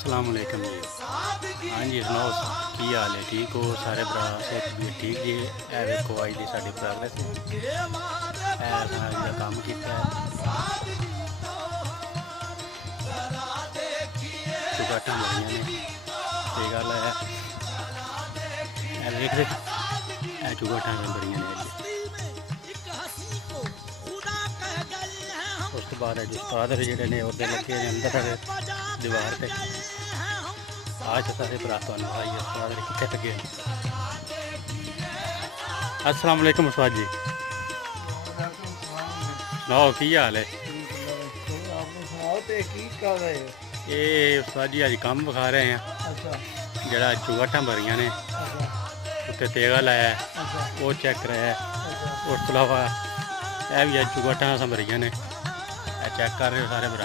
अस्सलाम वालेकुम जी। हाँ जी सुनाओ की हाल है? ठीक हो सारे भरा? सेहत भी ठीक जी? ए देखो अज की साडी प्रोग्रेस का काम किया चुगाटा मरिया ने ते गल है देखते चुगाटा बड़िया ने उस तो बाद उस्ताद जोड़े ने उधर लगे अंदर दीवार से आज सारे भरा तुहानूं उस्ताद कित्थे लगे। अस्सलाम वालेकुम उस्ताद जी, सुनाओ की हाल है? ये उस्ताद जी अज काम विखा रहे हैं जरा चुगाटा भरिया ने उत्ते तेगा लाया वो चेक कराया। उस तो अलावा यह भी चुगाटा भरिया ने चेक कर रहे हो सारे भरा।